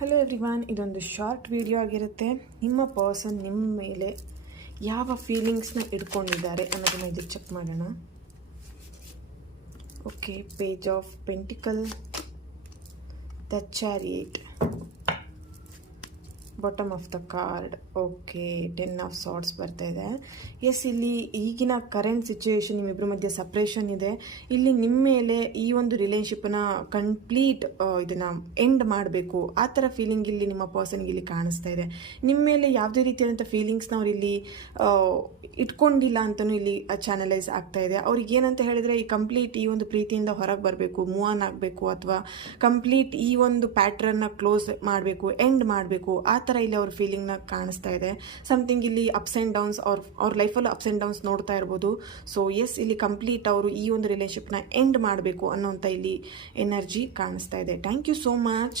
Hello everyone, ಇದೊಂದು short video ಆಗಿರುತ್ತೆ. ನಿಮ್ಮ ಪರ್ಸನ್ ನಿಮ್ಮ ಮೇಲೆ ಯಾವ ಫೀಲಿಂಗ್ಸ್ನ ಇಟ್ಕೊಂಡಿದ್ದಾರೆ ಅನ್ನೋದನ್ನ ಇಲ್ಲಿ ಚೆಕ್ ಮಾಡೋಣ. Okay, page of pentacle, the chariot, bottom of the card. Okay, 10 of swords ಬರ್ತಾ ಇದೆ. ಎಸ್, ಇಲ್ಲಿ ಈಗಿನ ಕರೆಂಟ್ ಸಿಚುವೇಶನ್ ನಿಮ್ಮಿಬ್ಬರ ಮಧ್ಯೆ ಸಪ್ರೇಷನ್ ಇದೆ. ಇಲ್ಲಿ ನಿಮ್ಮ ಮೇಲೆ ಈ ಒಂದು ರಿಲೇಶನ್ಶಿಪ್ನ ಕಂಪ್ಲೀಟ್ ಇದನ್ನ ಎಂಡ್ ಮಾಡಬೇಕು ಆ ಥರ ಫೀಲಿಂಗ್ ಇಲ್ಲಿ ನಿಮ್ಮ ಪರ್ಸನ್ಗೆ ಇಲ್ಲಿ ಕಾಣಿಸ್ತಾ ಇದೆ. ನಿಮ್ಮ ಮೇಲೆ ಯಾವುದೇ ರೀತಿಯಾದಂಥ ಫೀಲಿಂಗ್ಸ್ನ ಅವ್ರು ಇಲ್ಲಿ ಇಟ್ಕೊಂಡಿಲ್ಲ ಅಂತಲೂ ಇಲ್ಲಿ ಚಾನಲೈಸ್ ಆಗ್ತಾ ಇದೆ. ಅವ್ರಿಗೆ ಏನಂತ ಹೇಳಿದ್ರೆ, ಈ ಕಂಪ್ಲೀಟ್ ಈ ಒಂದು ಪ್ರೀತಿಯಿಂದ ಹೊರಗೆ ಬರಬೇಕು, ಮೂವ್ ಆನ್ ಆಗಬೇಕು, ಅಥವಾ ಕಂಪ್ಲೀಟ್ ಈ ಒಂದು ಪ್ಯಾಟ್ರನ್ನ ಕ್ಲೋಸ್ ಮಾಡಬೇಕು, ಎಂಡ್ ಮಾಡಬೇಕು, ಆ ಥರ ಇಲ್ಲಿ ಅವ್ರ ಫೀಲಿಂಗ್ನ ಕಾಣಿಸ್ತಾ ಇದೆ. ಸಮಥಿಂಗ್ ಇಲ್ಲಿ ಅಪ್ಸ್ ಆ್ಯಂಡ್ ಡೌನ್ಸ್ ಅವ್ರ ಲೈಫಲ್ಲೂ ಅಪ್ಸ್ ಆ್ಯಂಡ್ ಡೌನ್ಸ್ ನೋಡ್ತಾ ಇರ್ಬೋದು. ಸೊ ಎಸ್, ಇಲ್ಲಿ ಕಂಪ್ಲೀಟ್ ಅವರು ಈ ಒಂದು ರಿಲೇಶನ್ಶಿಪ್ನ ಎಂಡ್ ಮಾಡಬೇಕು ಅನ್ನೋಂಥ ಇಲ್ಲಿ ಎನರ್ಜಿ ಕಾಣಿಸ್ತಾ ಇದೆ. Thank you so much.